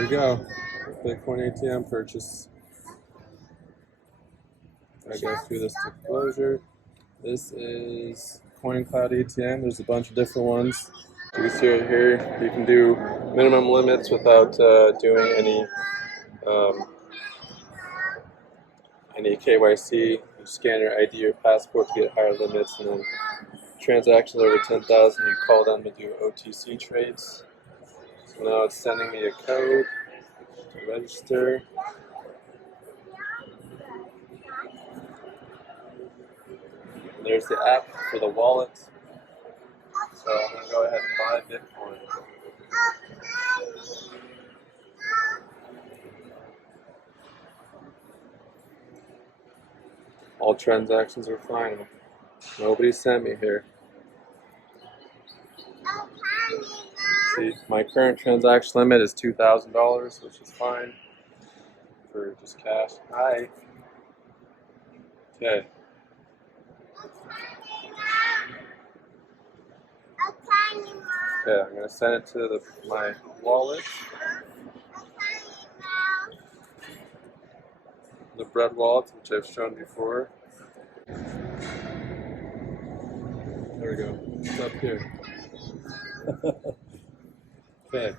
Here we go. Bitcoin ATM purchase. I go through this disclosure. This is CoinCloud ATM. There's a bunch of different ones. You can see right here, you can do minimum limits without doing any KYC. You scan your ID or passport to get higher limits, and then transactions over 10,000, you call them to do OTC Trades. So now it's sending me a code to register. And there's the app for the wallet. So I'm going to go ahead and buy Bitcoin. All transactions are fine. Nobody sent me here. See, my current transaction limit is $2,000, which is fine for just cash. Hi. Okay. Okay, I'm going to send it to my wallet. The bread wallet, which I've shown before. There we go. It's up here. Okay.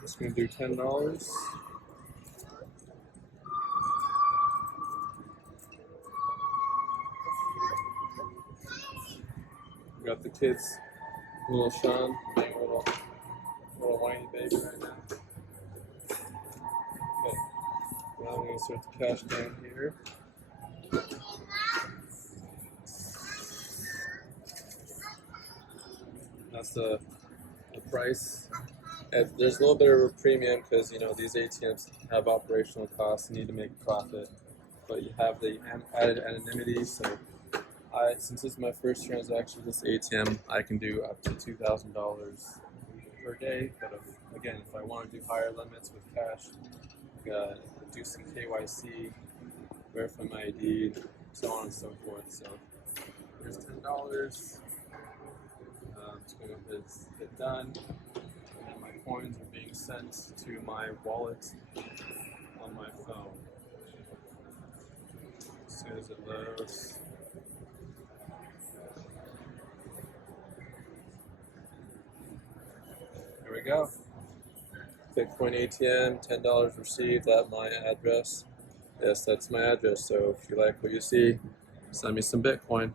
Just going to do $10. We got the kids, little Sean, being a little whiny baby right now. Okay. Now I'm going to start the cash down here. That's the price. And there's a little bit of a premium because these ATMs have operational costs and need to make profit, but you have the added anonymity. So since this is my first transaction with this ATM, I can do up to $2,000 per day. But again, if I want to do higher limits with cash, I gotta do some KYC, verify my ID, so on and so forth. So here's $10. It's going to hit done, and my coins are being sent to my wallet on my phone. As soon as it loads. Here we go. Bitcoin ATM, $10 received at my address. Yes, that's my address. So if you like what you see, send me some Bitcoin.